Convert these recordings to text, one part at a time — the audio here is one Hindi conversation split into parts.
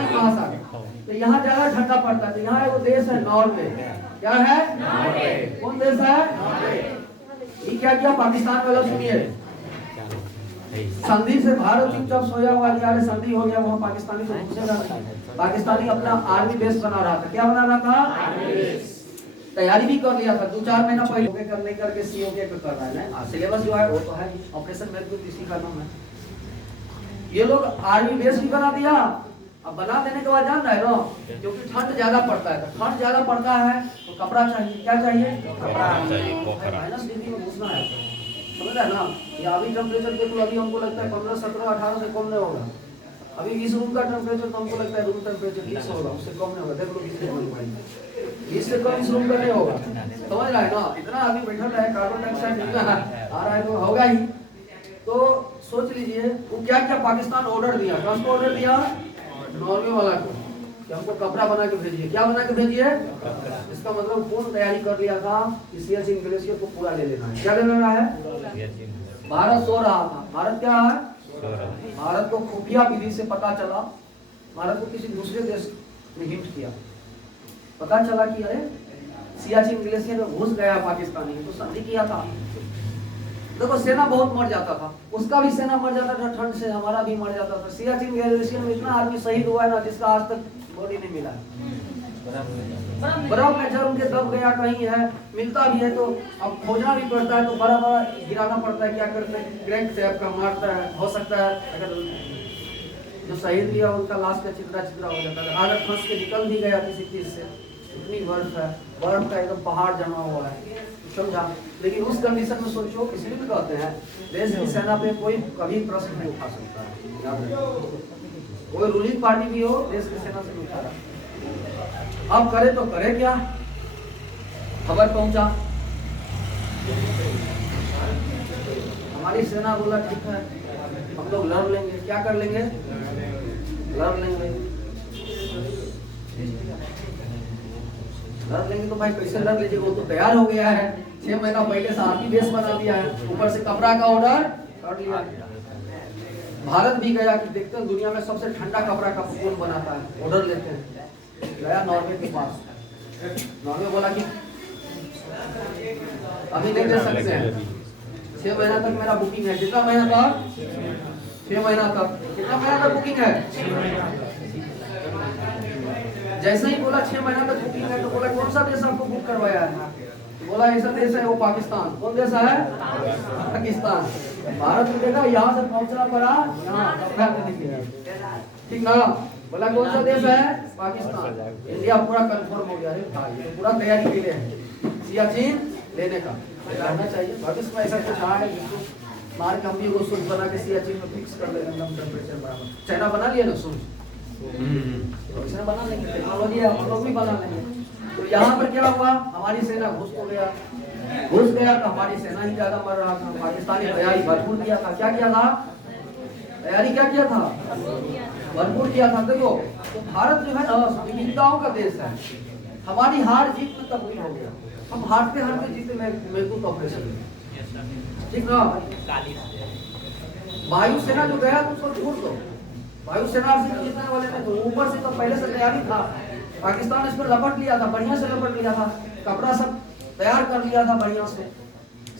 अटलांटिक महासागर, तो यहाँ ज्यादा ठंडा पड़ता है। तो यहाँ वो देश है नॉर्वे। क्या है? नॉर्वे। कौन देश है? नॉर्वे। ये क्या किया पाकिस्तान वाला? सुनिए, संधि से भारत चुपचाप सोया हुआ यार, संधि हो गया, वहाँ पाकिस्तानी तो घुसेगा। पाकिस्तानी अपना आर्मी बेस बना रहा था। क्या बना रहा था? तैयारी भी कर लिया था 2-4 महीना पहले करने करके सीओ के कर रहा है ना। सिलेबस जो है वो तो है ऑपरेशन मेरकुरी, इसी का नाम है। ये लोग आर्मी बेस भी बना दिया। अब बना देने के बाद जान रहे हो, क्योंकि ठंड ज्यादा पड़ता है, तो ठंड ज्यादा पड़ता है तो कपड़ा चाहिए। क्या चाहिए? कपड़ा चाहिए। माइनस डिग्री में घुसना है, समझ रहे ना। ये अभी टेम्परेचर देख लो, अभी हमको लगता है 15, 17, 18 से कम नहीं होगा। अभी इस रूम का टेम्परेचर तो हमको लगता है रूम टेम्परेचर 20 होगा, उससे कम नहीं होगा। देख लो 20 से कम इस रूम का नहीं होगा, समझ रहा है ना। इतना अभी बैठा है, कार्बन डाइऑक्साइड इतना आ रहा है तो होगा ही। तो सोच लीजिए वो क्या क्या पाकिस्तान ऑर्डर दिया, किसको ऑर्डर दिया? नॉर्वे वाला को, कि हमको कपड़ा बना के भेजिए। क्या बना के भेजिए? इसका मतलब कौन तैयारी कर लिया था कि सियाचिन ग्लेशियर को पूरा ले लेना है। क्या ले लेना है? भारत सो रहा था। भारत क्या है? भारत को खुफिया विधि से पता चला, भारत को किसी दूसरे देश ने हिंट किया, पता चला कि अरे सियाचिन ग्लेशियर में घुस गया पाकिस्तानी, तो संधि किया था। देखो सेना बहुत मर जाता था, उसका भी सेना मर जाता था ठंड से, हमारा भी मर जाता था। सियाचिन ग्लेशियर में इतना आदमी शहीद हुआ है ना, जिसका आज तक बॉडी नहीं मिला। बर्फ में जल के दब गया कहीं है, मिलता भी है तो अब खोजना भी पड़ता है, तो बड़ा बड़ा गिराना पड़ता है। क्या करते हैं? ग्रेट टैप का मारता है, हो सकता है अगर जो शहीद लिया उनका लाश का चित्रा चित्रा हो जाता है। अगर फंस के निकल भी गया किसी चीज से, इतनी बर्फ है, बर्फ का एकदम पहाड़ जमा हुआ है, समझा। लेकिन उस कंडीशन में सोचो, इसलिए भी कहते हैं देश की सेना पे कोई कभी प्रश्न नहीं उठा सकता है। कोई रूलिंग पार्टी भी हो, देश की सेना से नहीं उठा रहा। अब करे तो करे क्या? खबर पहुंचा, हमारी सेना बोला ठीक है हम लोग लड़ लेंगे। क्या कर लेंगे? लड़ लेंगे। लड़ लेंगे तो भाई कैसे लड़ लीजिए, वो तो तैयार हो गया है, 6 महीना पहले से आर्मी बेस बना दिया है, ऊपर से कपड़ा का ऑर्डर कर लिया। भारत भी गया कि देखते हैं दुनिया में सबसे ठंडा कपड़ा का कौन बनाता है, ऑर्डर लेते हैं। गया नॉर्वे के पास, नॉर्वे बोला कि अभी नहीं दे सकते हैं, 6 महीना तक मेरा बुकिंग है। कितना महीना तक? 6 महीना तक। कितना महीना तक बुकिंग है? जैसे ही बोला 6 महीना तक बुकिंग है, तो बोला कौन सा देश आपको बुक करवाया है? बोला ऐसा देश है वो पाकिस्तान। कौन देश है? पाकिस्तान। भारत में देखा यहाँ से पहुंचना पड़ा, यहाँ ठीक ना। बोला कौन सा देश है? पाकिस्तान। इंडिया पूरा कंफर्म हो गया, तो पूरा तैयारी के लिए है सियाचिन लेने का। रहना चाहिए भविष्य में ऐसा कुछ है जिसको मार के हम भी वो सूट बना के सियाचिन में फिक्स कर लेंगे एकदम टेम्परेचर बराबर। चाइना बना लिया ना सूट, तो बना लेंगे, टेक्नोलॉजी है, हम लोग भी बना लेंगे। तो यहाँ पर क्या हुआ? हमारी सेना घुस तो गया, घुस गया तो हमारी सेना ही ज्यादा मर रहा था। पाकिस्तानी तैयारी भरपूर किया था। क्या किया था? तैयारी क्या किया था? भरपूर किया था। देखो तो भारत जो है ना विविधताओं का देश है। हमारी हार जीत में तब्दील हो गया, हम हारते हारते जीते मेरकुरी ऑपरेशन में, ठीक ना। वायुसेना जो गया तो उसको छोड़ दो, वायुसेना से जीतने वाले थे, तो ऊपर से तो पहले से तैयारी था। पाकिस्तान इस पर लपट लिया था, बढ़िया से लपट लिया था, कपड़ा सब तैयार कर लिया था बढ़िया से,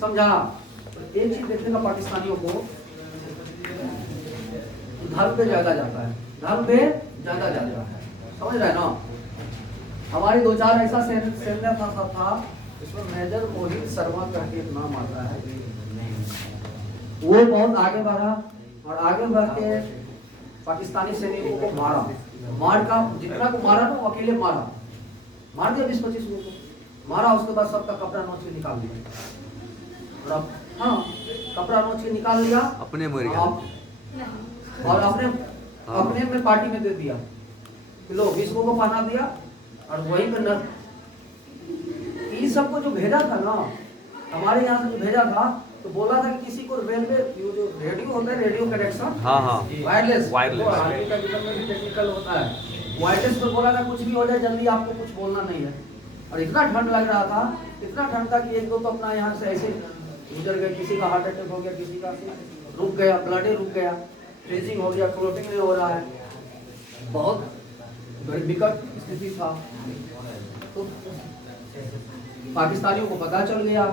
समझा। एक चीज देखने का पाकिस्तानियों को, धर्म पे ज्यादा जाता है, धर्म पे ज्यादा जाता है, समझ रहे ना। हमारे 2-4 ऐसा सैन्य था इसमें मेजर मोहित शर्मा करके एक नाम आता है। वो बहुत आगे बढ़ा और आगे बढ़ के पाकिस्तानी सैनिकों को मारा, मार का जितना को मारा ना वो अकेले मार दिया 20-25 लोगों को मारा। उसके बाद सबका कपड़ा नोच के निकाल दिया, और अब हाँ कपड़ा नोच के निकाल लिया अपने मर गया और अपने में पार्टी में दे दिया, लो 20 को पहना दिया और वहीं पे न ये सबको जो भेजा था ना हमारे यहाँ से जो भेजा था, तो बोला था कि किसी को रेलवे जो रेडियो होता है, रेडियो कनेक्शन, वायरलेस टेक्निकल होता है, वायरलेस पर बोला था कुछ भी हो जाए जल्दी आपको कुछ बोलना नहीं है। और इतना ठंड लग रहा था, इतना ठंड था कि 1-2 तो अपना यहाँ से ऐसे गुजर गए, किसी का हार्ट अटैक हो गया, किसी का रुक गया, ब्लड रुक गया, फ्रीजिंग हो गया, क्लोटिंग नहीं हो रहा है, बहुत बड़ी विकट स्थिति था। तो पाकिस्तानियों को पता चल गया,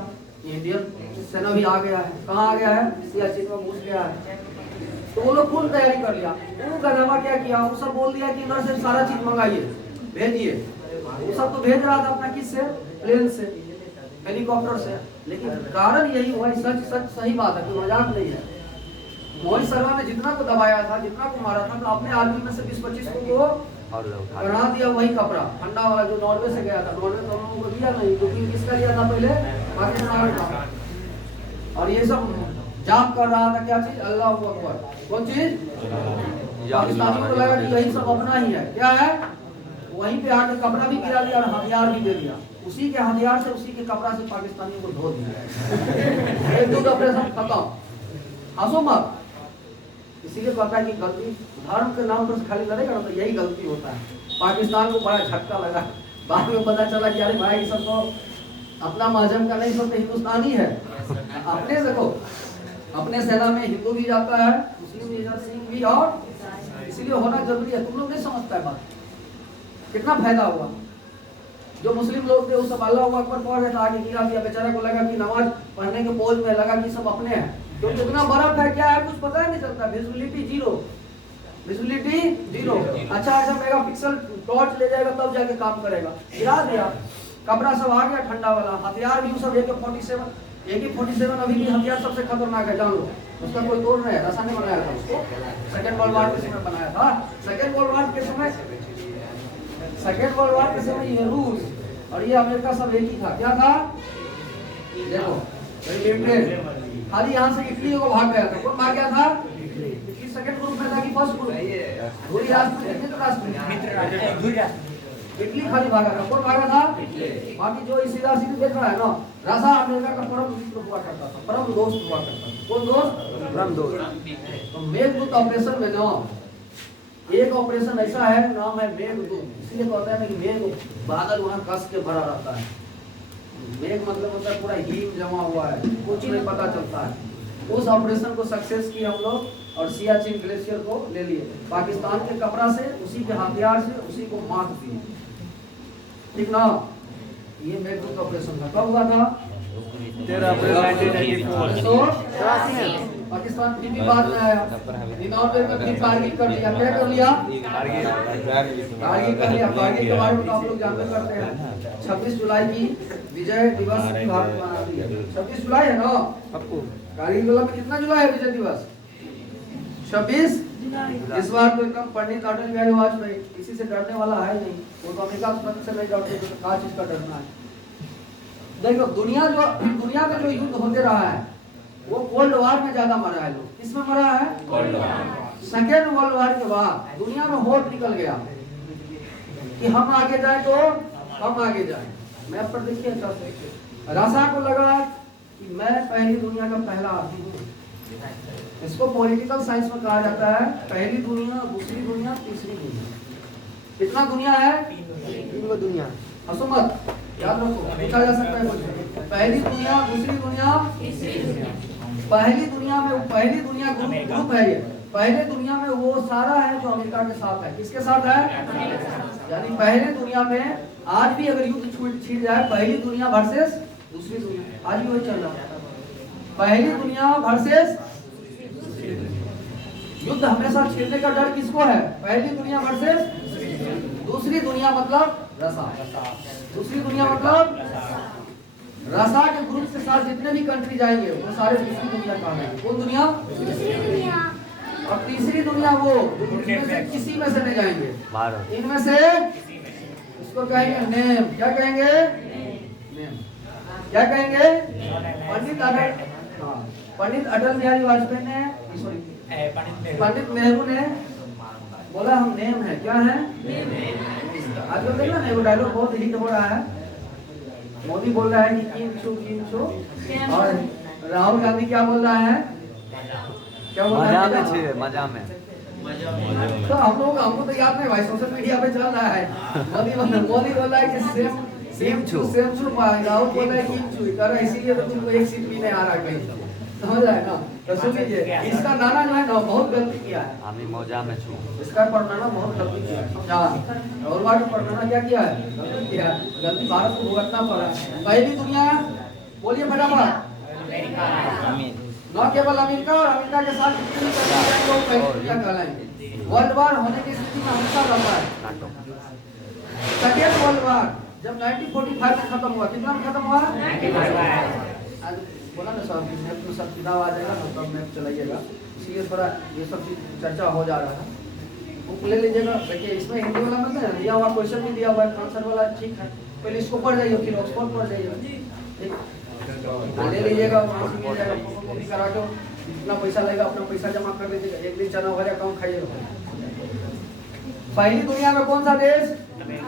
इंडियन सेना भी आ गया है। कहाँ आ गया है? सियाचिन में घुस गया है। तो वो लोग पूर्ण तैयारी कर लिया। उन गदामा क्या किया, वो सब बोल दिया कि इधर से सारा चीज मंगाइए, भेजिए। वो सब तो भेज रहा था अपना किससे? प्लेन से, हेलीकॉप्टर से। लेकिन कारण यही हुआ, सच सही बात है, कोई मजाक नहीं है। मोहित शर्मा ने जितना को दबाया था, जितना को मारा था, तो अपने आदमी में से 20-25 को बना दिया वही कपड़ा ठंडा वाला जो नॉर्वे से गया था। नॉर्वे तो हम लोगों को दिया नहीं, क्योंकि किसका लिया था पहले? पाकिस्तान का। और ये सब जाप कर रहा था क्या चीज? अल्लाह अकबर। कौन चीज? पाकिस्तानियों को लगा कि यही सब अपना ही है। क्या है? वहीं पे आके कपड़ा भी गिरा दिया और हथियार भी दे दिया। उसी के हथियार से, उसी के कपड़ा से पाकिस्तानियों को धो दिया। एक दो ऑपरेशन खत्म। हंसो मत, इसीलिए कहता है कि गलती धर्म के नाम पर खाली लड़ेगा ना, तो यही गलती होता है। पाकिस्तान को बड़ा झटका लगा, बाद में पता चला कि अरे भाई सब तो अपना मजहब का नहीं, सब तो हिंदुस्तानी है। अपने देखो, अपने सेना में हिंदू भी जाता है, मुस्लिम भी, सिंह भी, और इसीलिए होना जरूरी है। तुम लोग नहीं समझता है बात, कितना फायदा हुआ। जो मुस्लिम लोग थे वो सब अल्लाह अकबर पढ़ रहे थे, आगे गिरा दिया। बेचारा को लगा कि नमाज पढ़ने के पोज में लगा कि सब अपने हैं। तो कितना बर्फ है, क्या है, कुछ पता ही नहीं चलता। Visibility zero, visibility zero. अच्छा मेगापिक्सल टॉर्च ले जाएगा तब जाके काम करेगा। गिरा दिया, कपड़ा सब आ गया ठंडा वाला, हथियार भी सब AK-47 अभी भी हथियार सबसे खतरनाक है, जान लो। उसका कोई तोड़ नहीं है, रसा ने बनाया था उसको, सेकेंड वर्ल्ड वॉर के समय बनाया था। सेकेंड वर्ल्ड वॉर के समय ये रूस और ये अमेरिका सब एक ही था। क्या था? देखो खाली यहाँ से इटली को भाग गया था। कौन भाग गया था? इटली सेकंड ग्रुप में था कि फर्स्ट ग्रुप? धुरी राष्ट्र, मित्र राष्ट्र, इटली खाली भागा था। कौन भागा था? बाकी जो सीधा सीधी देख रहा है ना, रसा अमेरिका का परम मित्र हुआ करता था, परम दोस्त हुआ करता था। कौन दोस्त? परम दोस्त। तो मेघदूत ऑपरेशन में ना एक ऑपरेशन ऐसा है, नाम है मेघदूत। इसलिए कहता है ना कि मेघ बादल वहाँ कस के भरा रहता है। मेघ मतलब होता है पूरा हिम जमा हुआ है, कुछ नहीं पता चलता है। उस ऑपरेशन को सक्सेस किए हम लोग और सियाचिन ग्लेशियर को ले लिए। पाकिस्तान के कपड़ा से, उसी के हथियार से, उसी को मार दिए। ठीक ना? ये मेघदूत ऑपरेशन था। कब हुआ था? 13 अप्रैल 1994। पाकिस्तान फिर भी बाद में आया। 99 में फिर कारगिल कर लिया। क्या कर लिया? कारगिल कर लिया। कारगिल के बारे में तो आप लोग जानते करते हैं। 26 जुलाई की विजय दिवस भारत मनाती है। 26 जुलाई है ना आपको? कारगिल में कितना जुलाई है विजय दिवस? 26। इस बार तो एकदम पंडित अटल बिहारी वाजपेयी, किसी से डरने वाला है नहीं। वो तो अमेरिका से नहीं डरते, तो क्या चीज का डरना है? देखो दुनिया में जो युद्ध होते रहा है वो कोल्ड वॉर में ज्यादा मरा है लोग। किसमें मरा है? सेकेंड वर्ल्ड वॉर के बाद दुनिया में होप निकल गया कि हम आगे जाए तो हम आगे जाए। मैप पर देखिए अच्छा से। राशा को लगा कि मैं पहली दुनिया का पहला आदमी हूँ। इसको पॉलिटिकल साइंस में कहा जाता है पहली दुनिया, दूसरी दुनिया, तीसरी दुनिया। कितना दुनिया है? 3 दुनिया। हंसो मत, याद रखो, पूछा जा सकता है कुछ। पहली दुनिया, दूसरी दुनिया, तीसरी दुनिया। पहली दुनिया ग्रुप है ये। पहले दुनिया में वो सारा है जो अमेरिका के साथ है। किसके साथ है? यानी पहले दुनिया में आज भी अगर युद्ध छिड़ जाए, पहली दुनिया वर्सेस दूसरी दुनिया, आज भी वही चल रहा है। पहली दुनिया वर्सेस युद्ध हमेशा छिड़ने का डर किसको है? पहली दुनिया वर्सेस दूसरी दुनिया, मतलब रसा। दूसरी दुनिया मतलब रसा के ग्रुप के साथ जितने भी कंट्री जाएंगे वो सारे दूसरी दुनिया का है। कौन दुनिया? दूसरी दुनिया। और तीसरी दुनिया वो इनमें से किसी में से नहीं जाएंगे, इनमें से इसको कहेंगे नेम। क्या कहेंगे? नेम। क्या कहेंगे? पंडित अटल बिहारी वाजपेयी ने, पंडित नेहरू ने बोला हम नेम है। क्या है? आज लोग देखना ना, वो डायलॉग बहुत हिट हो रहा है। मोदी बोल रहा है कि किम छू, और राहुल गांधी क्या बोल रहा है? क्या बोल रहा है? मजा में। तो हमको तो याद नहीं भाई, सोशल मीडिया पे चल रहा है। मोदी बोल रहा है कि सेम छू। राहुल बोल रहा है किम छू, इसीलिए तो तुमको एक सीट भी नहीं आ रहा कहीं। समझ रहा है ना? तो सुन लीजिए, इसका नाना जो है ना बहुत गलती किया है। আমি মজা में छू इसका पढ़नाना बहुत गलती किया है, समझा। और बार पढ़नाना क्या किया है, गलती किया है। गलती भारत को भुगतना पड़ा। पहली दुनिया, बोलिए फटाफट, न केवल अमेरिका और अमेरिका के साथ जितनी कंट्री हैं वो पहली दुनिया कहलाएंगे। वर्ल्ड वार होने की स्थिति में हमेशा रहता है। सेकेंड वर्ल्ड वार जब 1945 में खत्म हुआ, कितना में खत्म हुआ? 1945। बोला ना साहब, मैप में सब किताब आ जाएगा ना, तब मैप चलाइएगा, इसलिए थोड़ा ये सब चीज चर्चा हो जा रहा है। बुक ले लीजिएगा। देखिए इसमें हिंदी वाला में ना दिया हुआ क्वेश्चन भी दिया हुआ है, आंसर वाला ठीक है। पहले इसको पढ़ जाइए, फिर ऑक्सफोर्ड पढ़ जाइएगा, ठीक। ले लीजिएगा, वहाँ से मिल जाएगा, फोटोकॉपी करा के जितना पैसा लगेगा अपना पैसा जमा कर लीजिएगा। एक दिन चना भजा कम खाइएगा। पहली दुनिया में कौन सा देश?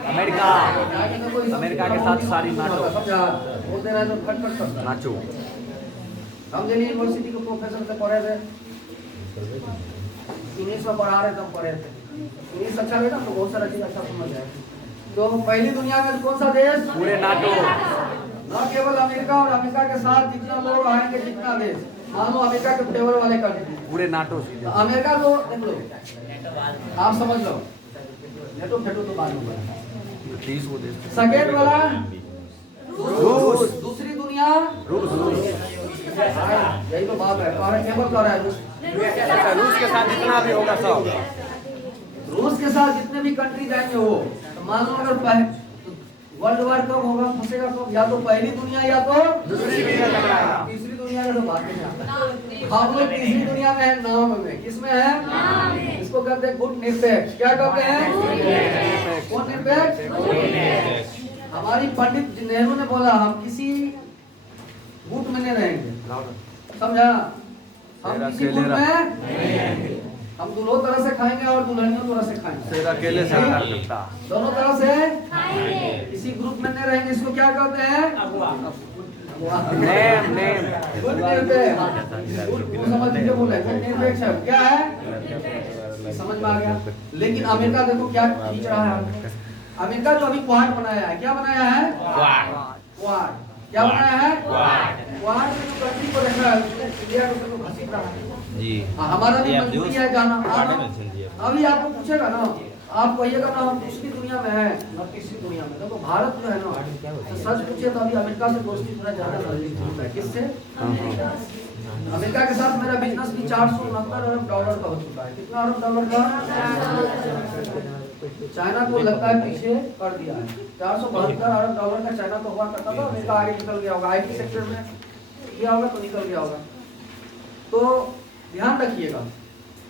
अमेरिका। अमेरिका के साथ सारी नाटो। समझा, बोलते रहे तो खट खट करता। नाचो हम दिल्ली यूनिवर्सिटी के प्रोफेसर से पढ़े थे, इंग्लिश में पढ़ा रहे थे, हम पढ़े थे। इंग्लिश अच्छा लगा तो बहुत सारा चीज अच्छा समझ आया। तो पहली दुनिया में कौन सा देश? पूरे नाटो। न केवल अमेरिका और अमेरिका के साथ जितना लोग आएंगे, जितना देश, मान लो अमेरिका के फेवर वाले कंट्री, पूरे नाटो तो अमेरिका तो देख लो, आप समझ लो, नेटो फेटो तो बाद में। 30 वो देश। सेकेंड वाला रूस। दूसरी दुनिया रूस। यही तो बात है, केवल कर रहा है रूस। रूस के साथ जितना भी होगा सब। रूस के साथ जितने भी कंट्री जाएंगे वो, तो मान लो अगर वर्ल्ड वार कब होगा, फंसेगा कब? या तो पहली दुनिया या तो दूसरी दुनिया। तीसरी दुनिया का तो बात नहीं आता। हम लोग तीसरी दुनिया में है, नाम में। किसमें है? इसको कहते हैं गुट निरपेक्ष। क्या कहते हैं? कौन निरपेक्ष? हमारी पंडित नेहरू ने बोला हम किसी गुट में नहीं रहेंगे, समझा। हम किसी गुट में, हम दोनों तरह से खाएंगे और दुल्हनियों तरह से खाएंगे, अकेले से दोनों तरह से किसी ग्रुप में नहीं रहेंगे। इसको क्या कहते हैं? नेम नेम गुट निरपेक्ष। वो समझ लीजिए बोले गुट निरपेक्ष है क्या है, समझ में आ गया। लेकिन अमेरिका देखो क्या खींच रहा है। अमेरिका जो अभी क्वाड बनाया है, क्या बनाया है? क्वाड। क्या बनाया है? क्वाड में जो कंट्री को रख रहा है, इंडिया को तो घसीट रहा है जी। हमारा भी मजबूरी है जाना। अभी आपको पूछेगा ना, आप कहिएगा ना हम दूसरी दुनिया में है ना तीसरी दुनिया में। देखो भारत जो है ना, तो सच पूछे तो अभी अमेरिका से दोस्ती थोड़ा ज्यादा नजदीक होता है। किससे? अमेरिका के साथ मेरा बिजनेस भी $469 अरब का हो चुका है। कितना अरब डॉलर का? चाइना को लगता है पीछे कर दिया है। $472 अरब का चाइना को हुआ करता था, अमेरिका आगे निकल गया होगा। आईटी सेक्टर में किया होगा तो निकल गया होगा। तो ध्यान रखिएगा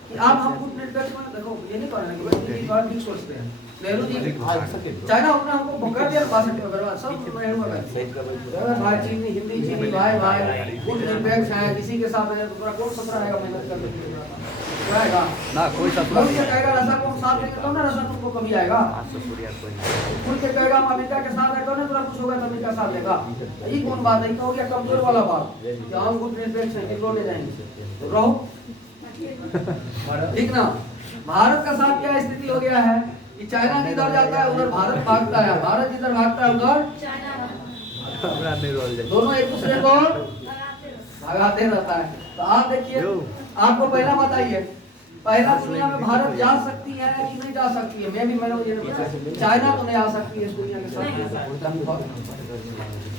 कि आप हम गुट निरपेक्ष में देखो, ये नहीं कहना कि भाई थोड़ा ठीक सोचते हैं। नेहरू जी चाइना अपने हमको पकड़ दिया 62 में बर्बाद, सब नेहरू में भाई चीनी हिंदी चीनी भाई भाई गुट निरपेक्ष है, किसी के साथ है तो पूरा कौन सतरा आएगा मेहनत करने के लिए आएगा ना कोई सपना कोई कहेगा रसा को साथ लेंगे तो ना रसा तुमको कभी आएगा। कोई कहेगा हम अमेरिका के साथ है तो ना तुरा कुछ होगा तो अमेरिका साथ लेगा। ये कौन बात है? हो गया कमजोर वाला बात कि हम गुट निरपेक्ष हैं, किलो ले जाएंगे तो रहो, ठीक ना। भारत का साथ क्या स्थिति हो गया है कि चाइना जिधर जाता है उधर भारत भागता है, भारत जिधर भागता है उधर दोनों एक दूसरे को भगाते रहता है। तो आप देखिए, आपको पहला बताइए, पहला दुनिया में भारत जा सकती है कि नहीं जा सकती है? मैंने चाइना तो नहीं आ सकती है इस दुनिया के साथ,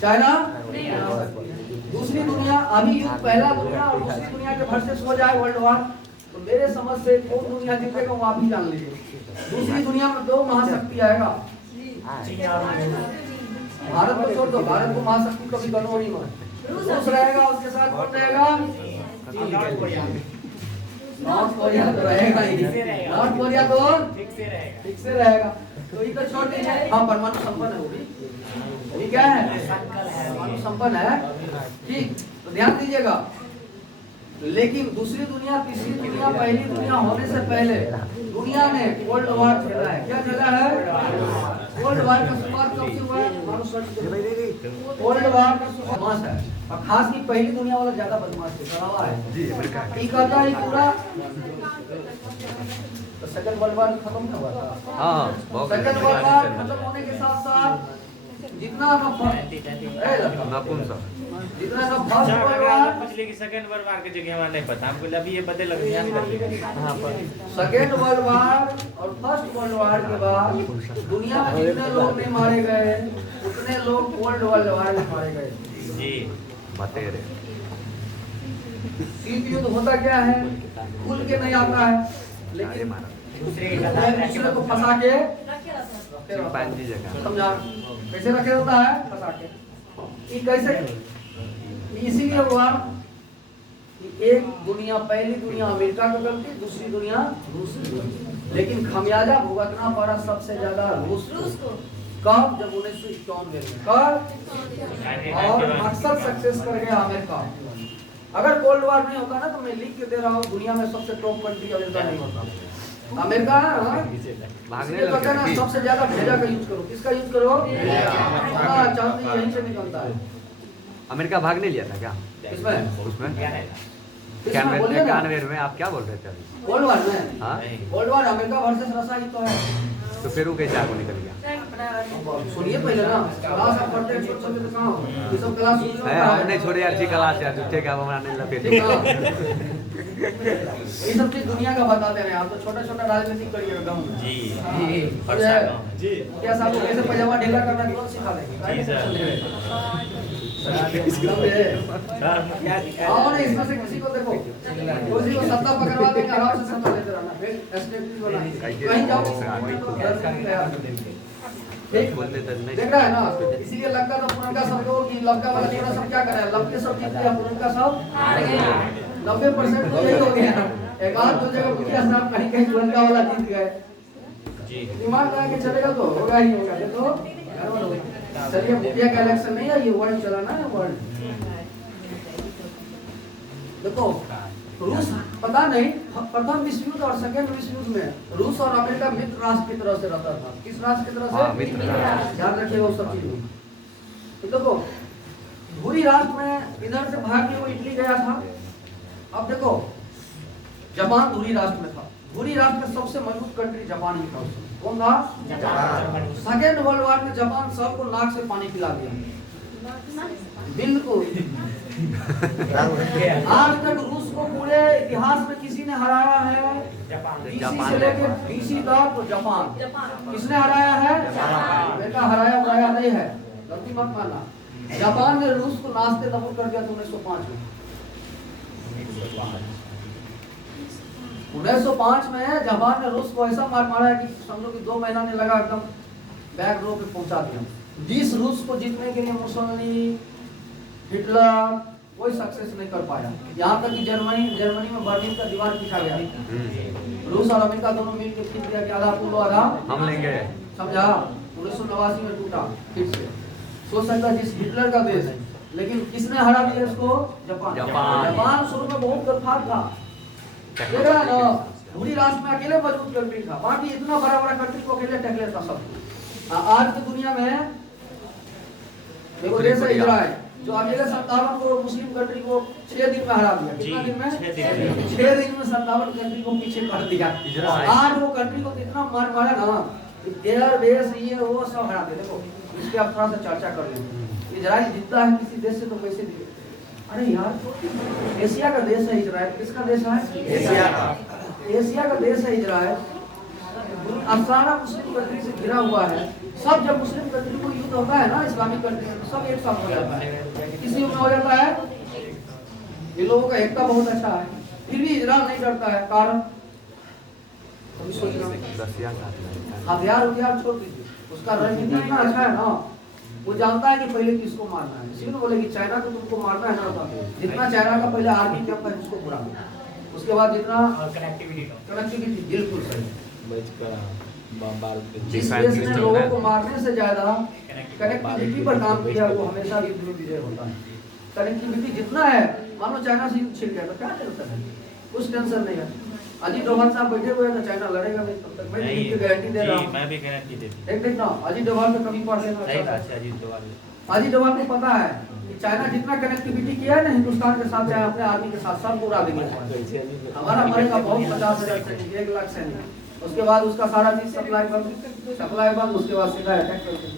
चाइना नहीं आ सकती है। दूसरी दुनिया अभी युद्ध, पहला दुनिया और दूसरी दुनिया के वर्सेस हो जाए वर्ल्ड वार, तो मेरे समझ से कौन दुनिया जीतेगा वो आप ही जान लीजिए। दूसरी दुनिया में 2 महाशक्ति आएगा। भारत को छोड़ दो, भारत को महाशक्ति कभी बनो नहीं माने। रूस रहेगा, उसके साथ कौन रहेगा? नॉर्थ कोरिया तो रहेगा ही, नॉर्थ कोरिया तो ठीक से रहेगा। तो ये तो छोड़ दीजिए। हाँ, परमाणु संपन्न है वो भी, ये क्या है? परमाणु संपन्न है, ठीक। तो ध्यान दीजिएगा। लेकिन दूसरी दुनिया, तीसरी दुनिया, पहली दुनिया होने से पहले दुनिया ने वर्ल्ड वार खेला है। क्या खेला है? वर्ल्ड वार का शुरुआत कब से हुआ है? वर्ल्ड वार का बदमाश है, और खास की पहली दुनिया वाला ज्यादा बदमाश है, है जी। ये कहता है पूरा तो सेकंड वर्ल्ड वार खत्म नहीं हुआ था। हां, सेकंड वर्ल्ड वार खत्म होने के साथ साथ जितना ना नपुंसक जितना ना फर्स्ट वर्ल्ड वार पिछले की सेकंड वर्ल्ड वार की जगह हमारा नहीं पता, हमको अभी ये पता लग ध्यान कर लेगा। हां पर सेकेंड वर्ल्ड वार और फर्स्ट वर्ल्ड वार के बाद दुनिया में जितने लोग नहीं मारे गए उतने लोग वर्ल्ड वार में मारे गए। जी बतेरे शीत युद्ध होता क्या है, खुल के नहीं आता है, लेकिन दूसरे को फंसा के चिंपांजी जगह समझा कैसे रखे होता है, फंसा के। ये कैसे, इसीलिए हुआ कि एक दुनिया, पहली दुनिया अमेरिका की गलती, दूसरी दुनिया रूस की गलती, लेकिन खमियाजा भुगतना पड़ा सबसे ज्यादा रूस को। कब? जब 1991 में। कब? और मकसद सक्सेस कर गया अमेरिका। अगर कोल्ड वार नहीं होता ना तो मैं लिख के दे रहा हूँ दुनिया में सबसे टॉप कंट्री अमेरिका नहीं होता। अमेरिका भागने कहते ना लगे सबसे ज्यादा भेजा का यूज करो, किसका यूज करो? हाँ, चांदी यहीं से निकलता है। अमेरिका भागने लिया था क्या किसमें? उसमें किसमें बोलिए ना? 91 में आप क्या बोल रहे थे अभी? कोल्ड वार में? हाँ cold war America versus Russia ही तो है। तो फिर वो कैसे आगे निकल गया? सुनिए पहले ना, क्लास आप पढ़ते हैं छोटे-छोटे तो कहाँ हो? ये सब क्लास सुन लो है कहाँ हम नहीं छोड़े यार जी क्लास यार झूठे का हमारा नहीं लपेटे। ये सब चीज दुनिया का बताते हैं आप, तो छोटा-छोटा राजनीतिक करिएगा गाँव में। जी और जी क्या साहब को कैसे पजामा ढीला करना कौन सिखा देंगे? जी सर। और इसमें से किसी को देखो, किसी को सत्ता पकड़वा देंगे, आराम से सत्ता लेते रहना, फिर एसटीपी बना कहीं जाओ ठीक बोलते तो नहीं देख रहा है ना। इसीलिए लंका तो पुरनका सबको कि लंका वाला थोड़ा सब क्या करे, लंके सब जीत गया, पुरनका सब 90% तो यही हो गया। एक आध दो जगह मुखिया साहब कहीं कहीं पुरनका वाला जीत गए। जी दिमाग लगा के चलेगा तो होगा ही होगा। देखो चलिए, मुखिया का इलेक्शन नहीं है, ये वर्ल्ड चलाना है, वर्ल्ड। देखो रूस पता नहीं प्रथम विश्व युद्ध और सेकेंड विश्व युद्ध में रूस और अमेरिका मित्र राष्ट्र की तरह से रहता था। किस राष्ट्र की तरह हाँ, से? मित्र राष्ट्र। ध्यान रखिएगा वो सब चीज। तो देखो धुरी राष्ट्र में इधर से भाग के वो इटली गया था। अब देखो जापान धुरी राष्ट्र में था। धुरी राष्ट्र में सबसे मजबूत कंट्री जापान ही था। कौन था? सेकेंड वर्ल्ड वार में जापान सबको नाक से पानी पिला दिया, बिल्कुल। आज तक रूस को पूरे इतिहास में किसी ने हराया है? बीसी से लेकर बीसी तक तो जापान। किसने हराया है? अमेरिका हराया नहीं है, गलती मत मानना। जापान ने रूस को नाचते दबूर कर दिया 1905 में। 1905 में जापान ने रूस को ऐसा मारा है कि समझो कि 2 महीना ने लगा एकदम बैक रो पे पहुंचा दिया। जिस रूस को जीतने के लिए मुसोलिनी, हिटलर कोई सक्सेस नहीं कर पाया। यहाँ तक कि जर्मनी में बर्लिन का दीवार खींचा गया। रूस और अमेरिका दोनों मिलकर खींच दिया कि आधा तुम आधा हम लेंगे। समझा? 1989 में टूटा फिर से। सोच सकता है जिस हिटलर का देश है, लेकिन किसने हरा दिया इसको? जापान शुरू में बहुत गद्दार था। देख रहा है ना, पूरी राष्ट्र में अकेले मजबूत कंट्री था, बाकी इतना बड़ा कंट्री को अकेले टैकले था सब। आज की दुनिया में देखो देश है इजराइल, जो अकेले 57 को मुस्लिम कंट्री को 6 दिन में हरा दिया। कितना दिन में? 6 दिन में 57 कंट्री को पीछे कर दिया। आज वो कंट्री को इतना मारा ना, देश देश ये वो सब हरा दे। देखो इसके आप थोड़ा सा चर्चा कर लें। इजराइल जीतता है किसी देश से तो कैसे जीते? अरे यार एशिया का देश है इजराइल। किसका देश है? एशिया का देश है इजराइल। 18 मुस्लिम कंट्री से घिरा हुआ है। सब जब मुस्लिम कंट्री को युद्ध होता है ना इस्लामिक कंट्री में, सब एक साथ हो जाता है। किस युद्ध में हो जाता है? ये लोगों का एकता बहुत अच्छा है, फिर भी इजराइल नहीं डरता है। कारण हथियार छोड़ दीजिए, उसका रणनीति इतना अच्छा है ना, वो जानता है कि पहले किसको मारना है। इसीलिए बोले कि चाइना को तुमको मारना है ना, जितना चाइना का पहले आर्मी कैंप है उसको पूरा, उसके बाद जितना कनेक्टिविटी बिल्कुल सही। जिस देश ने लोगों को मारने से ज्यादा कनेक्टिविटी पर काम किया वो हमेशा युद्ध में विजय होता है। कनेक्टिविटी जितना है, मान लो चाइना से युद्ध छिड़ गया तो क्या टेंशन है? कुछ टेंशन नहीं है। अजीत डोभाल साहब बैठे हुए हैं तो चाइना लड़ेगा नहीं तब तक। मैं गारंटी दे रहा हूं। मैं भी गारंटी देती एक देखना अजीत डोभाल पे कभी पढ़ लेना। अजीत डोभाल को पता है कि चाइना जितना कनेक्टिविटी किया है ना हिंदुस्तान के साथ, चाहे अपने आर्मी के साथ, सब पूरा देंगे। हमारा मरेगा बहुत 50,000 सैनिक, 1 लाख सैनिक, उसके बाद उसका सारा चीज सप्लाई बंद, उसके बाद सीधा अटैक करते।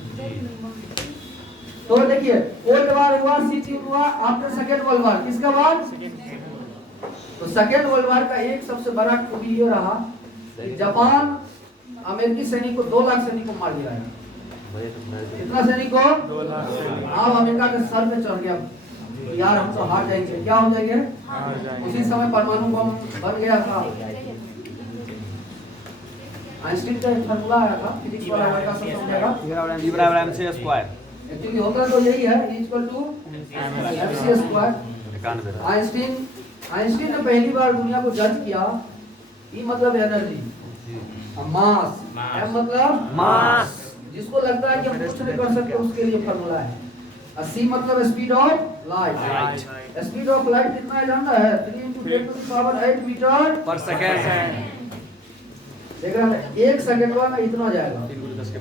तो देखिए वर्ल्ड वार हुआ, सिटी हुआ, आफ्टर सेकेंड वर्ल्ड वार, किसका बाद? तो सेकेंड वर्ल्ड वार का एक सबसे बड़ा खूबी ये रहा कि जापान अमेरिकी सैनिक को 2 लाख सैनिक को मार गिराया। कितना सैनिक को? 2 लाख। अब अमेरिका के सर पे चढ़ गया यार हम तो हार जाएंगे। क्या हो जाएंगे? उसी समय परमाणु बम बन गया था। आइंस्टीन का एक फार्मूला आया था, फिजिक्स वाला लड़का सब समझेगा। इब्राहिम से स्क्वायर एक्चुअली होता तो यही है, E = mc स्क्वायर। आइंस्टीन ने पहली बार दुनिया को जज किया। E मतलब एनर्जी, मास, M मतलब मास। जिसको लगता है कि हम कुछ नहीं कर सकते उसके लिए फार्मूला है। C मतलब speed of light. Speed of light कितना है जानना है? 3 × 10⁸ मीटर पर सेकंड। देख रहा है, 1 सेकंड में इतना जाएगा।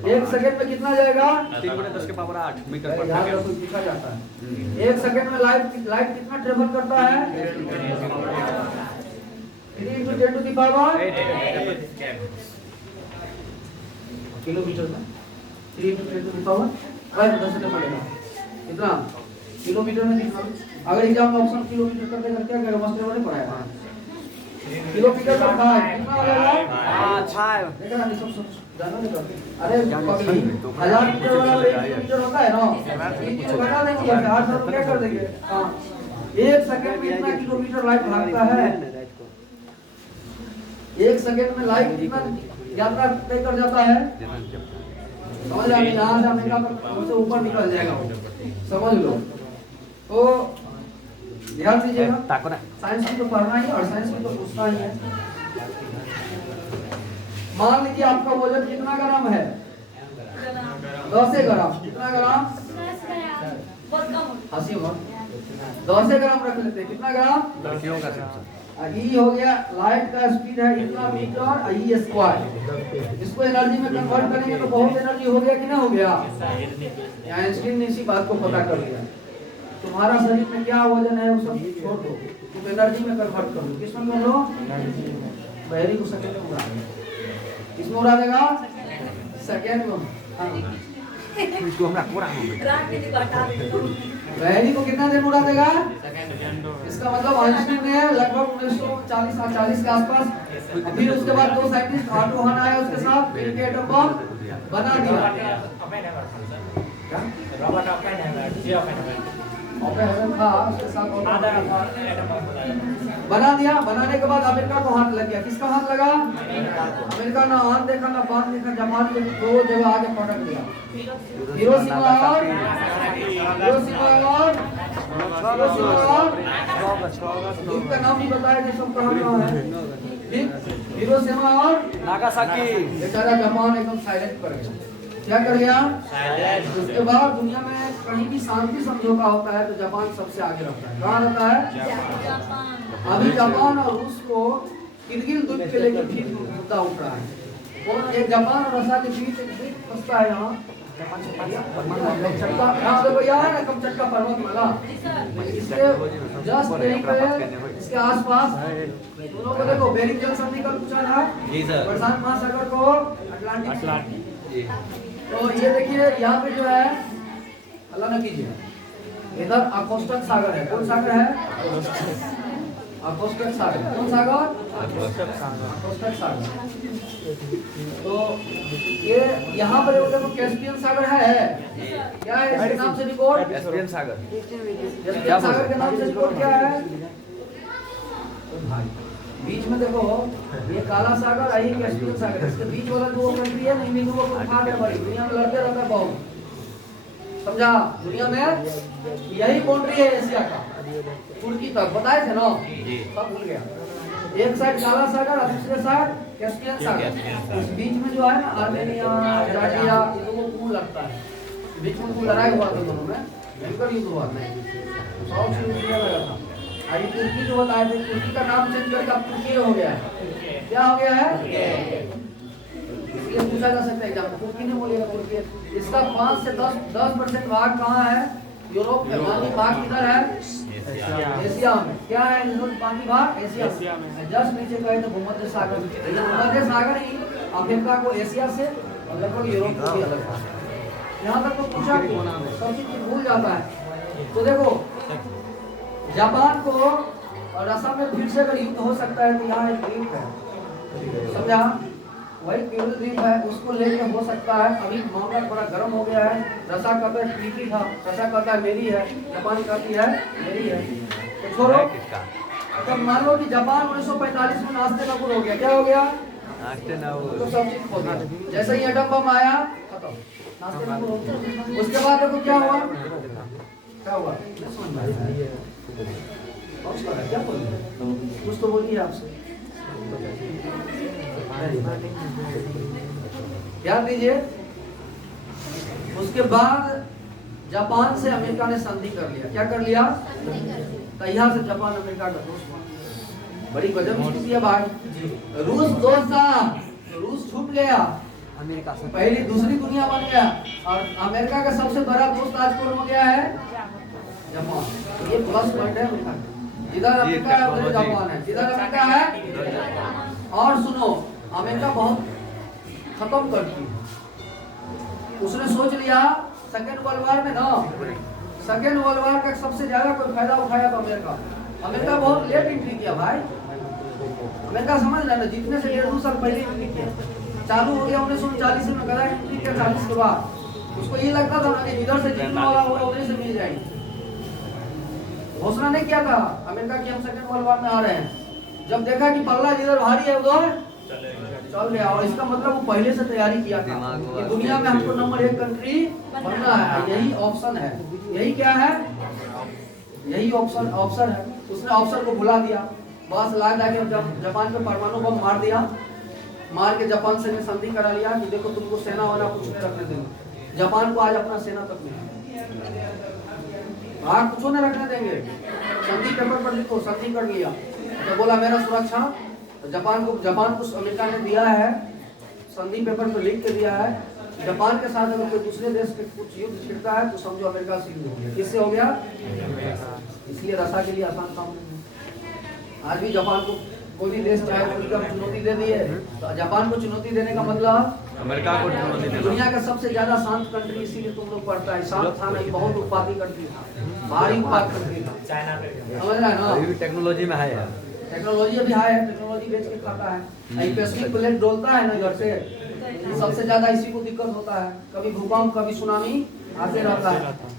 1 सेकंड में कितना जाएगा? 3 × 10⁸ मीटर पर ध्यान रखो, सेकंड। लिखा जाता है। 1 सेकंड में लाइट कितना ट्रेवल करता है? 3 × 10⁸ किलोमीटर में 3 × 10⁸ कितना किलोमीटर में कितना? अगर एग्जाम में ऑप्शन किलोमीटर करके क्या करेगा? मास्टर वाले पढ़ाएगा किलोमीटर का कितना हो जाएगा? अच्छा है। देखा ना, सब जाना नहीं करते। अरे पगली 1000 मीटर वाला 1 किलोमीटर होता है ना, 3 किलो घटा देंगे या 800 क्या कर देंगे? हां, 1 सेकंड में कितना किलोमीटर लाइट भागता है? 1 सेकंड में लाइट कितना यात्रा तय कर जाता है? समझ आ गई? यहाँ से अमेरिका पर उससे ऊपर निकल जाएगा वो, समझ लो। तो ध्यान दीजिएगा, साइंस की तो पढ़ना ही और साइंस की तो पूछना ही है। मान लीजिए आपका वजन कितना ग्राम है? 10 ग्राम। कितना ग्राम? हंसी मत, 10 ग्राम रख लेते हैं। कितना ग्राम? लड़कियों का सेक्शन। E हो गया, लाइट का स्पीड है इतना मीटर, E स्क्वायर। इसको एनर्जी में कन्वर्ट करेंगे तो बहुत एनर्जी हो गया कि ना हो गया? आइंस्टीन ने इसी बात को पता कर लिया। तुम्हारा शरीर में क्या वजन है वो सब छोड़ दो, तुम एनर्जी में कन्वर्ट कर लो। किसमें कर लो? बहरी को सेकंड में उड़ा देगा। किसमें उड़ा देगा? सेकंड में। इसको हमरा पूरा हो बहरी को कितना देर में उड़ा देगा? इसका मतलब आइंस्टीन ने लगभग 1940 के आसपास, फिर उसके बाद 2 साइंटिस्ट ऑटो हन आया उसके साथ, मिलकर एटम बम बना दिया। बना दिया। बनाने के बाद अमेरिका को हाथ लग गया। किसका हाथ लगा? अमेरिका ना हाथ देखा ना बात देखा, जापान को 2 जगह आगे पटक दिया। हिरोशिमा और दूध का नाम भी बताया जो सब कहाँ है। हिरोशिमा और नागासाकी। बेचारा जापान एकदम साइलेंट कर गया। क्या कर गया? उसके बाद दुनिया में कहीं भी शांति समझौता होता है तो जापान सबसे आगे रहता है। कहाँ रहता है? अभी जापान और रूस को किरगिल द्वीप के लेकर फिर मुद्दा उठ रहा है। और एक जापान और रशिया के बीच एक द्वीप फंसता है यहाँ, कमचटका पर्वत वाला। इसके जस्ट यहीं पे इसके आसपास दोनों को देखो, बेरिंग जल संधि का पूछा था, प्रशांत महासागर को अटलांटिक। तो ये देखिए यहाँ पे जो है, अल्लाह न कीजिए, इधर अकोस्टक सागर है। कौन सागर है? अकोस्टक सागर। कौन सागर? अकोस्टक सागर। तो ये यहाँ पर देखो कैस्पियन सागर है। क्या है इसके नाम से रिकॉर्ड? कैस्पियन सागर। कैस्पियन सागर के नाम से रिकॉर्ड क्या है? बीच में देखो ये काला सागर, यही कैस्पियन सागर। इसके बीच वाला जो कंट्री है ना, इन दोनों को उठा के बड़ी दुनिया में लड़ते रहता है बहुत। समझा? दुनिया में यही बाउंड्री है एशिया का, तुर्की तक बताए थे ना, सब भूल गया। एक साइड काला सागर और दूसरे साइड कैस्पियन सागर। इस बीच में जो है ना आर्मेनिया, जॉर्जिया, इन लोगों को लगता है। बीच में कोई लड़ाई हुआ था दोनों में, भयंकर युद्ध हुआ था, 100 से ऊपर लगा था। अभी तुर्की जो बताए थे, तुर्की का नाम चेंज करके अब तुर्की हो गया है। क्या हो गया है? ये पूछा जा सकता है एग्जाम में, तुर्की नहीं बोलेगा तुर्की। इसका 5 से 10% भाग कहाँ है? यूरोप में। बाकी भाग किधर है? एशिया में। क्या है बाकी भाग? एशिया में। जस्ट नीचे गए तो भूमध्य सागर। भूमध्य सागर ही अफ्रीका को एशिया से और लगभग यूरोप को भी अलग है। यहाँ तक तो पूछा क्यों, सब चीज भूल जाता है। तो देखो जापान को और असम में फिर से अगर युद्ध हो सकता है तो यहाँ एक द्वीप है, समझा, वही केवल द्वीप है, उसको लेके हो सकता है। अभी मामला थोड़ा गर्म हो गया है। रसा कहता है ट्रीटी था, रसा कहता है मेरी है, जापान कहती है मेरी है। तो छोड़ो, जब मान लो कि जापान 1945 में नाश्ते का हो गया, क्या हो गया, तो सब चीज खो गया। जैसे ही एटम बम आया खत्म, नाश्ते का हो गया। उसके बाद देखो क्या हुआ, क्या हुआ, क्या बोलिए, कुछ तो बोलिए आपसे, ध्यान दीजिए। उसके बाद जापान से अमेरिका ने संधि कर लिया, क्या कर लिया, तैयार से जापान अमेरिका का दोस्त बना। बड़ी गजब स्थिति है भाई। रूस दोस्त था, रूस छूट गया, अमेरिका से पहली दूसरी दुनिया बन गया, और अमेरिका का सबसे बड़ा दोस्त आज कौन हो गया है, जापान। ये प्लस पॉइंट है अमेरिका, जिधर अमेरिका है उधर जापान है, जिधर अमेरिका है। और सुनो, अमेरिका बहुत खत्म कर दी, उसने सोच लिया सेकेंड वर्ल्ड वार में ना, सेकेंड वर्ल्ड वार का सबसे ज्यादा कोई फायदा उठाया तो अमेरिका। अमेरिका बहुत लेट एंट्री किया भाई, अमेरिका समझ रहा है, जीतने से 1.5-2 साल पहले एंट्री किया, चालू हो गया 1940 में, गधा एंट्री किया 40 के बाद। उसको ये लगता था ना कि इधर से जीतने वाला होगा उधर से मिल जाएगी, घोषणा नहीं किया था अमेरिका की हम सेकेंड वर्ल्ड वार में आ रहे हैं। जब देखा कि पल्ला जिधर भारी है उधर चल गया, और इसका मतलब वो पहले से तैयारी किया था कि दुनिया में हमको नंबर 1 कंट्री बनना है, यही ऑप्शन है, यही क्या है, यही ऑप्शन है। उसने ऑप्शन को भुला दिया, बस ला जाके जापान पे परमाणु बम मार दिया, मार के जापान से संधि करा लिया कि देखो तुमको सेना वाला कुछ नहीं रखने देंगे। जापान को आज अपना सेना तक नहीं, आग कुछ नहीं रखने देंगे। संधि पेपर पर लिखो, संधि कर लिया, तो बोला मेरा सुरक्षा, तो जापान को अमेरिका ने दिया है, संधि पेपर पर लिख के दिया है। जापान के साथ अगर कोई दूसरे देश के कुछ युद्ध छिड़ता है तो समझो अमेरिका से युद्ध हो गया। किससे हो गया, इसलिए रसा के लिए आसान काम नहीं। आज भी जापान को कोई भी देश चाहे अमेरिका को चुनौती दे दी है, तो जापान को चुनौती देने का मतलब अमेरिका को चुनौती देना। दुनिया का सबसे ज्यादा शांत कंट्री, इसीलिए तुम लोग पढ़ता है, शांत था नहीं, बहुत उत्पादी कंट्री था, भारी उत्पाद कंट्री था, समझ रहा है ना। अभी भी टेक्नोलॉजी में है यार, टेक्नोलॉजी अभी हाई है, टेक्नोलॉजी बेच के खाता है। पैसिफिक प्लेट डोलता है ना इधर से, सबसे ज्यादा इसी को दिक्कत होता है, कभी भूकंप कभी सुनामी आते रहता है।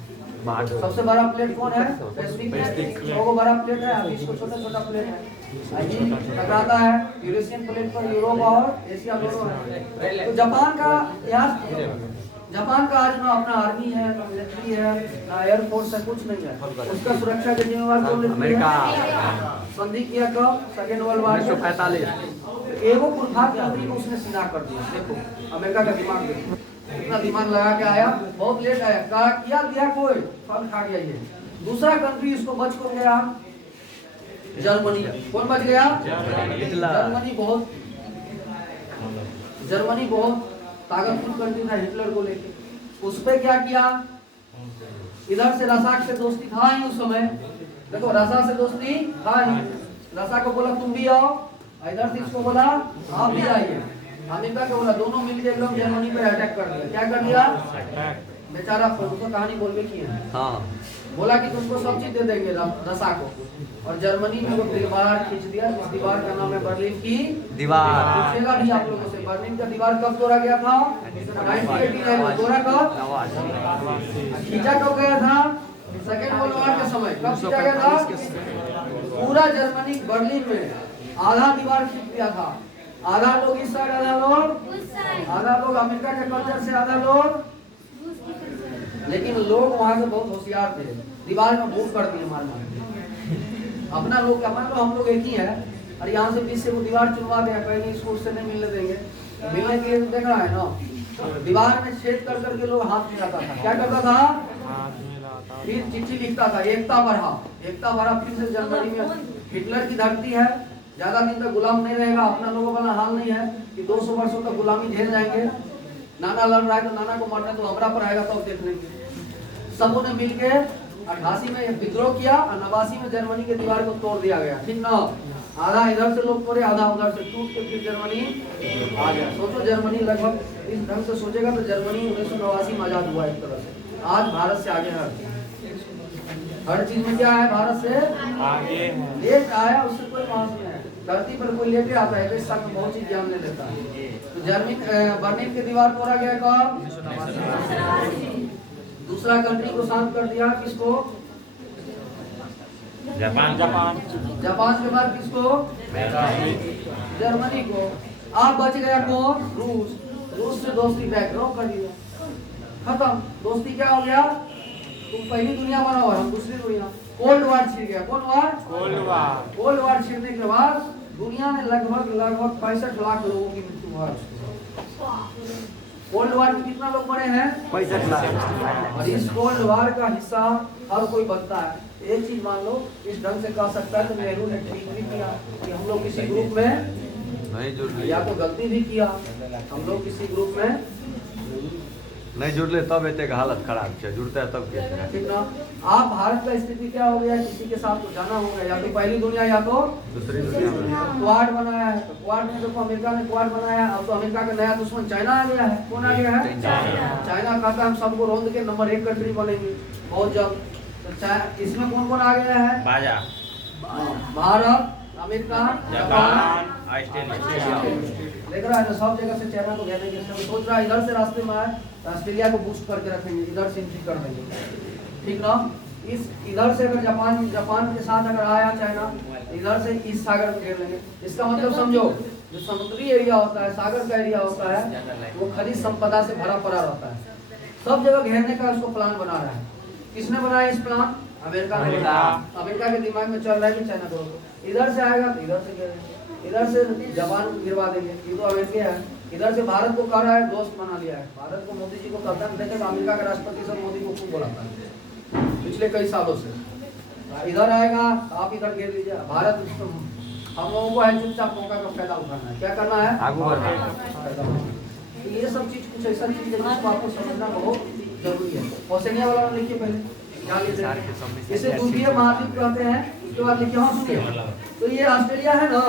सबसे बड़ा प्लेट कौन है, पैसिफिक प्लेट, 100 बड़ा प्लेट है, अभी इसको छोटा छोटा प्लेट है, टकराता है। यूरेशियन प्लेट पर यूरोप और एशिया दोनों है। तो जापान का इतिहास, जापान का आज ना अपना आर्मी है, ना मिलिट्री है, ना एयरफोर्स है, कुछ नहीं है। उसका सुरक्षा के जिम्मेवार कौन, अमेरिका। संधि किया कब, सेकेंड वर्ल्ड वार 1945। एगो कुर्फात कंट्री को उसने सीधा कर दिया। देखो अमेरिका का दिमाग देखो, इतना दिमाग लगा के आया, बहुत लेट आया, कहा किया दिया कोई फल खा गया ये। दूसरा कंट्री इसको बच को गया, जर्मनी। कौन बच गया, जर्मनी बहुत ताकतवर कंट्री था हिटलर को लेके, उस पे क्या किया, इधर से रसा से दोस्ती था ही उस समय। देखो रसा से दोस्ती था ही, रसा को बोला तुम भी आओ, इधर से इसको बोला आप भी आइए। अमेरिका को बोला, दोनों मिलकर एकदम जर्मनी पे अटैक कर दिया। क्या कर दिया, बेचारा उसको कहानी बोल के किया, हाँ बोला कि तुमको सब चीज दे देंगे रसा को, और जर्मनी में वो दीवार खींच दिया। इस दीवार का नाम है बर्लिन की दीवार। पूछेगा भी आप लोगों से, बर्लिन का दीवार कब तोड़ा गया था, 1989 में। तोड़ा कब, खींचा कब गया था, सेकेंड वर्ल्ड वार के समय। कब खींचा गया था, पूरा जर्मनी बर्लिन में आधा दीवार खींच दिया था, आधा लोग इस साइड, आधा लोग अमेरिका के कल्चर से, आधा लोग, लेकिन लोग वहां से बहुत होशियार थे, दीवार में बूट कर दिए मारना। अपना लोग क्या, मान लो हम लोग एक ही है, और यहाँ से बीच से वो दीवार चुनवा दिया, कहीं इसको उससे नहीं मिलने देंगे, मिलने के लिए देख रहा है ना। दीवार में छेद कर करके लोग हाथ मिलाता था, क्या करता था, फिर चिट्ठी लिखता था, एकता बढ़ा, एकता बढ़ा। फिर से जर्मनी में हिटलर की धरती है, ज्यादा दिन तक गुलाम नहीं रहेगा। अपना लोगों वाला हाल नहीं है कि 200 वर्षों तक गुलामी झेल जाएंगे। नाना लड़ रहा है तो नाना को मारना तो हमरा पर आएगा, तो देख लेंगे। सबों ने मिलके 88 में विद्रोह किया और 89 में जर्मनी के दीवार को तोड़ दिया गया, ठीक ना। आधा इधर से लोग पड़े, आधा उधर से टूट के फिर जर्मनी आ गया। सोचो जर्मनी लगभग इस ढंग से सोचेगा तो जर्मनी 1989 में आजाद हुआ एक तरह से। आज भारत से आगे हर चीज में क्या है, भारत से आगे लेट आया, उससे कोई मांस नहीं है। धरती पर कोई लेटे आता है तो इस साल में बहुत चीज जानने लेता है। तो जर्मनी बर्लिन की दीवार तोड़ा गया कब? दूसरा कंट्री को शांत कर दिया किसको? जापान जापान के बाद किसको? जर्मनी को। अब बच गया कौन? रूस से दोस्ती बैकग्राउंड कर दिया, खत्म। दोस्ती क्या हो गया? तुम पहली दुनिया बनाओ, हम दूसरी दुनिया। कोल्ड वार छिड़ गया। कौन वार? कोल्ड वार छिड़ने के बाद दुनिया में लगभग 65 लाख लोगों की मृत्यु हुआ। कोल्ड वार में कितना लोग मरे हैं? 65 लाख। और इस कोल्ड वार का हिस्सा हर कोई बनता है। एक चीज मान लो, इस ढंग से कह सकता है तो नेहरू ने ठीक भी किया कि हम लोग किसी ग्रुप में नहीं जुड़ या तो गलती भी किया, हम लोग किसी ग्रुप में नहीं जुड़ले तब एते का हालत खराब है, जुड़ते हैं तब क्या? ठीक ना। आप भारत का स्थिति क्या हो गया? किसी के साथ तो जाना होगा, या तो पहली दुनिया या तो दूसरी दुनिया में। क्वाड बनाया है, तो क्वाड में देखो अमेरिका ने क्वाड बनाया है। अब तो अमेरिका का नया दुश्मन चाइना आ गया है। कौन आ गया है? चाइना कहता है हम सबको रोंद के नंबर 1 कंट्री बनेंगे बहुत जल्द। तो इसमें कौन कौन आ गया है? बाजा, भारत, अमेरिका, जापान, ऑस्ट्रेलिया। देख रहा है ना, सब जगह से चाइना को घेरने की सोच रहा है। इधर से रास्ते में आए ऑस्ट्रेलिया को बूस्ट करके रखेंगे, इधर से एंट्री कर देंगे, ठीक ना। इस इधर से अगर जापान के साथ अगर आया चाइना, इधर से इस सागर को घेर लेंगे। इसका मतलब समझो, जो समुद्री एरिया होता है, सागर का एरिया होता है, वो खनिज संपदा से भरा पड़ा रहता है। सब जगह घेरने का उसको प्लान बना रहा है। किसने बनाया इस प्लान? अमेरिका ने। अमेरिका के दिमाग में चल रहा है कि चाइना को रोको। इधर से आएगा तो इधर से घेरेंगे, इधर से जापान को गिरवा देंगे। ये तो अमेरिका है। इधर से भारत को कह रहा है, दोस्त बना लिया है। भारत को मोदी जी को कहता है, देखे तो अमेरिका का राष्ट्रपति सब मोदी को खूब बुलाता है पिछले कई सालों से। इधर आएगा आप इधर घेर लीजिए। भारत हम लोगों को है चुपचाप मौका का फायदा उठाना है। क्या करना है? आगू बढ़ना। तो ये सब चीज कुछ ऐसा चीज है जिसको आपको समझना बहुत जरूरी है। ओसेनिया वाला लिखिए पहले, क्या लिखते हैं? इसे द्वीपीय महाद्वीप कहते हैं। उसके बाद लिखिए, हाँ सुनिए, तो ये ऑस्ट्रेलिया है ना,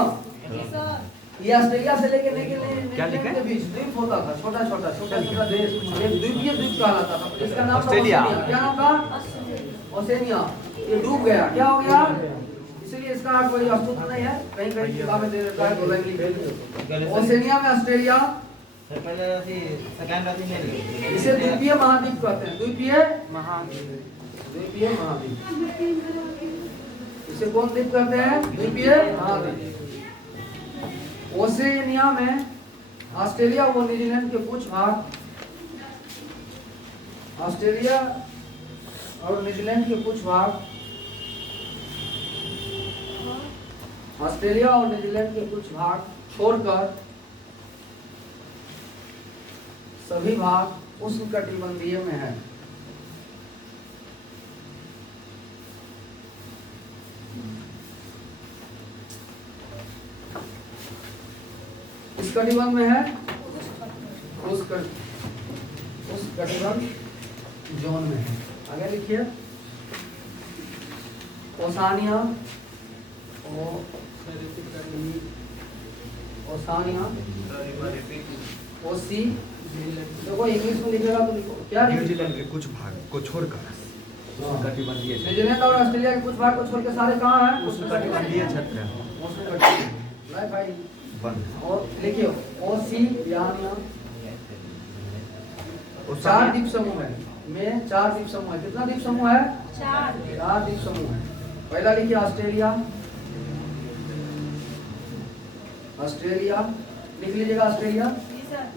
ये ऑस्ट्रेलिया से लेके न्यूजीलैंड के बीच द्वीप होता था, छोटा छोटा देश, एक द्वीपीय द्वीप कहलाता था, जिसका नाम ऑस्ट्रेलिया। क्या नाम था? ओसेनिया। ये डूब गया, क्या हो गया? इसलिए इसका कोई अस्तित्व नहीं है। कहीं कहीं किताबें दे देता है, बोला इंग्लिश। ओसेनिया में ऑस्ट्रेलिया, इसे द्वीपीय महाद्वीप कहते हैं। द्वीपीय महाद्वीप, इसे कौन द्वीप कहते हैं? द्वीपीय महाद्वीप। ओसेनिया में ऑस्ट्रेलिया और न्यूजीलैंड के कुछ भाग, ऑस्ट्रेलिया और न्यूजीलैंड के कुछ भाग, ऑस्ट्रेलिया और न्यूजीलैंड के कुछ भाग छोड़कर सभी भाग उष्णकटिबंधीय में है। इस कटिबंध में है, उस कटिबंध जोन में है। आगे लिखिए, ओसानिया, ओसी। देखो इंग्लिश में लिखेगा तो लिखो क्या? न्यूजीलैंड के कुछ भाग को छोड़कर उष्णकटिबंधीय क्षेत्र। न्यूजीलैंड और ऑस्ट्रेलिया के कुछ भाग को छोड़ के सारे कहाँ हैं? उष्णकटिबंधीय क्षेत्र उष्णकटिबंधीय भाई। बंद। और लिखिए ओशियानिया। 4 द्वीप समूह है, में 4 द्वीप समूह है। कितना द्वीप समूह है? 4 द्वीप समूह है। पहला लिखिए ऑस्ट्रेलिया, ऑस्ट्रेलिया लिख लीजिएगा। ऑस्ट्रेलिया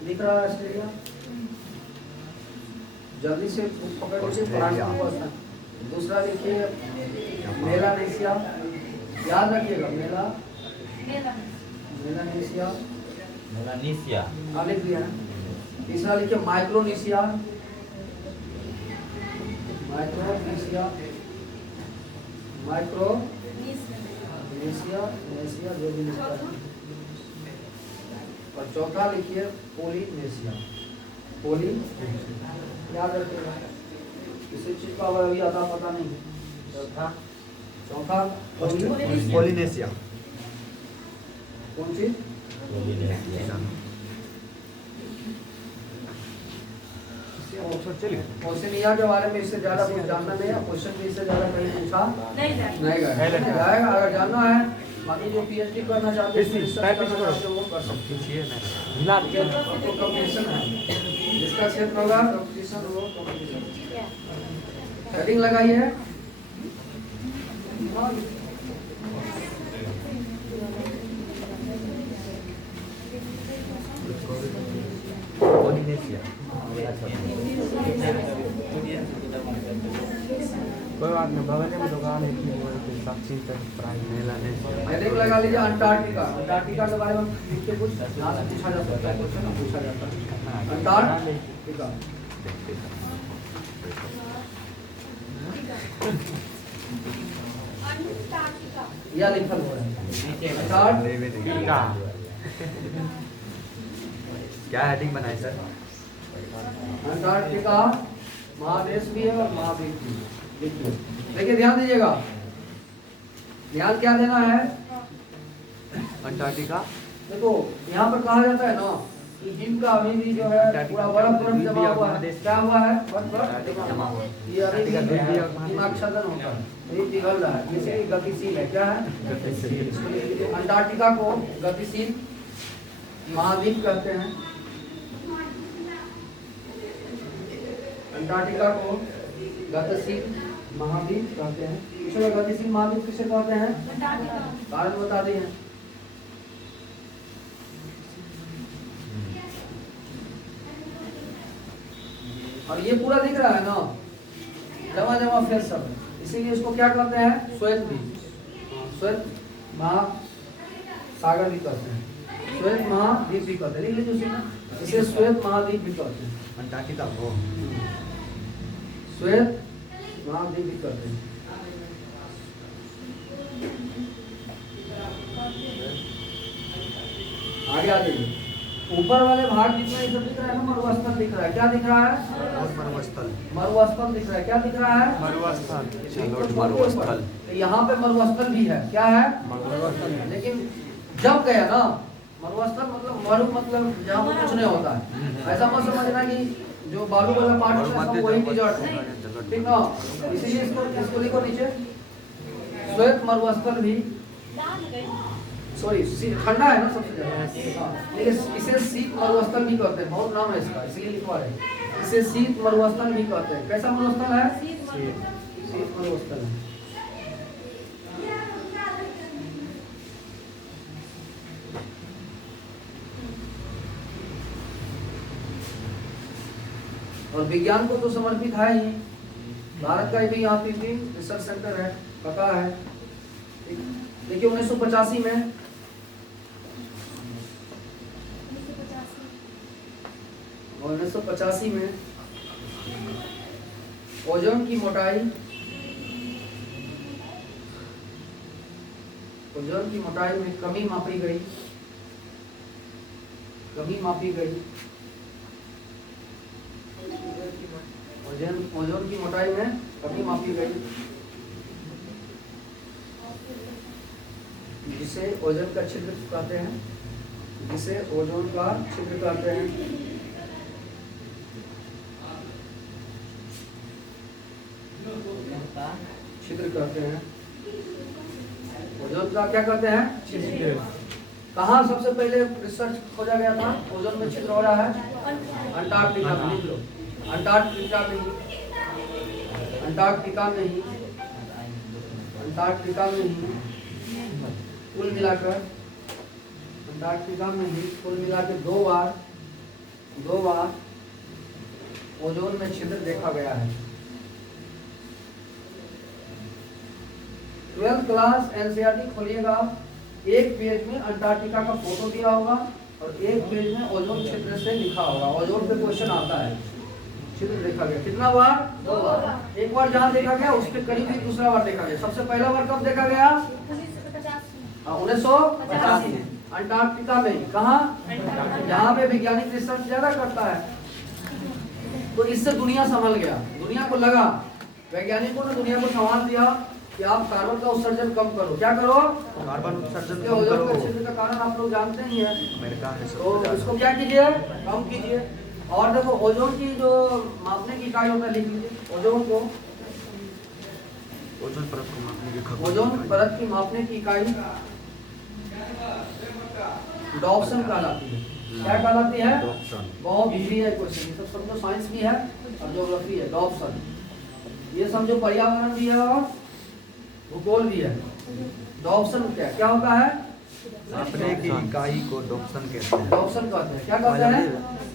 लिख रहा है, ऑस्ट्रेलिया जल्दी से पकड़ लीजिए। दूसरा लिखिए मेलानेशिया, याद रखिएगा मेलानेशिया लिख दिया है। तीसरा लिखिए माइक्रोनेशिया, नेशिया जो भी लिखता है। और चौथा लिखिए पोलिनेशिया, याद रखिएगा। किसी चीज का अभी आता पता नहीं। चौथा पोलिनेशिया। कौन चीज? ओशिनिया के बारे में इससे ज्यादा कुछ जानना नहीं है, क्वेश्चन भी इससे ज्यादा कहीं पूछा नहीं जाएगा। अगर जानना है, बाकी जो पीएचडी करना चाहते हैं वो कर सकते हैं। तो कंपटीशन है, जिसका क्षेत्र होगा कंपटीशन वो कंपटीशन। हेडिंग लगाइए। कोई बात नहीं, बगल में दुकान है कि सब चीज तक प्राइस मेला नहीं। हेडिंग लगा लीजिए अंटार्कटिका। अंटार्कटिका के बारे में लिख के कुछ यहाँ से पूछा जा सकता है, क्वेश्चन पूछा जाता है। अंटार्कटिका या लिखल हो रहा है अंटार्कटिका। क्या हेडिंग बनाए सर? अंटार्कटिका महादेश भी है और महाद्वीप भी है। देखिए ध्यान दीजिएगा, ध्यान क्या देना है। अंटार्कटिका देखो यहाँ पर कहा जाता है ना कि हिम का अभी भी जो है पूरा बर्फ जमा हुआ है। क्या हुआ है? बर्फ जमा हुआ है। ये अभी भी हिमाच्छादन होता है, ये पिघल रहा है, इसलिए गतिशील है। क्या है? गतिशील। अंटार्कटिका को गतिशील महाद्वीप कहते हैं। अंटार्कटिका को गतिशील महाद्वीप कहते हैं। इसलिए गतिशील महाद्वीप किसे कहते हैं? कारण बता दिए हैं। और ये पूरा दिख रहा है ना, जमा जमा फेर सब, इसीलिए इसको क्या कहते हैं? श्वेत द्वीप, श्वेत महासागर भी कहते हैं, श्वेत महाद्वीप भी कहते हैं। लिख लीजिए उसी में, इसे श्वेत महाद्वीप भी कहते हैं। अंटार्कटिका को श्वेत महाद्वीप भी कहते हैं। आगे आ जाइए। ऊपर वाले भाग जितना ये सब दिख रहा है ना, मरुस्थल दिख रहा है। क्या दिख रहा है? मरुस्थल। मरुस्थल दिख रहा है। क्या दिख रहा है? मरुस्थल। तो यहाँ पे मरुस्थल भी है। क्या है? मरुस्थल। लेकिन जब गया ना, मरुस्थल मतलब मरु मतलब जहाँ पर कुछ नहीं होता है। ऐसा मत समझना कि जो बालू वाला पार्ट है सब वही डिजर्ट है, ठीक ना। इसीलिए इसको लिखो नीचे, श्वेत मरुस्थल भी, सॉरी ठंडा है ना सबसे ज्यादा, लेकिन इसे शीत मरुस्थल भी कहते हैं। बहुत नाम है इसका, इसलिए लिखवा रहे। इसे शीत मरुस्थल भी कहते हैं। कैसा मरुस्थल है? शीत मरुस्थल है। और विज्ञान को तो समर्पित है ही। भारत का भी यहाँ पे भी रिसर्च सेंटर है, पता है। देखिए 1985 में और 1985 में ओजोन की मोटाई में कमी मापी गई। ओजोन की मोटाई में कमी मापी गई, जिसे ओजोन का छिद्र कहते हैं। छिद्र कहते हैं। ओजोन का क्या कहते हैं? छिद्र। कहाँ सबसे पहले रिसर्च खोजा गया था? ओजोन में छिद्र हो रहा है अंटार्कटिका में। लिख लो, अंटार्कटिका में ही कुल मिलाकर अंटार्कटिका में ही कुल मिलाकर दो बार ओजोन में छिद्र देखा गया है। 12th क्लास एनसीईआरटी खोलिएगा, एक पेज में अंटार्कटिका का फोटो दिया होगा और एक पेज में ओजोन छिद्र से लिखा होगा। ओजोन पे क्वेश्चन आता है। छिद्र देखा गया कितना बार? 2 बार। एक बार जहाँ देखा गया उसके करीब ही दूसरा बार देखा गया। सबसे पहला बार कब देखा गया? 1985 में अंटार्कटिका में। कहाँ? जहाँ पे वैज्ञानिक रिसर्च ज्यादा करता है। तो इससे दुनिया संभल गया। दुनिया को लगा, वैज्ञानिकों ने दुनिया को संभाल दिया कि आप कार्बन का उत्सर्जन कम करो। क्या करो? कार्बन उत्सर्जन कि कम ओजोन करो। का क्षेत्र का कारण आप लोग जानते ही हैं। अमेरिका है तो सबसे इसको ज्यादा। क्या कीजिए? कम कीजिए। और देखो ओजोन की जो मापने की इकाई होता है, लिख लीजिए ओजोन को। ओजोन परत को मापने की खगोलीय ओजोन इकाई। परत की मापने की इकाई डॉप्सन कहलाती है। क्या कहलाती है? डॉप्सन। बहुत इजी है क्वेश्चन, ये सब समझो, साइंस भी है और ज्योग्राफी है। डॉप्सन ये समझो पर्यावरण भी है और भूगोल भी है। डॉप्सन क्या होता है? मापने की इकाई को डॉप्सन कहते हैं। डॉप्सन कहते हैं। क्या कहते हैं?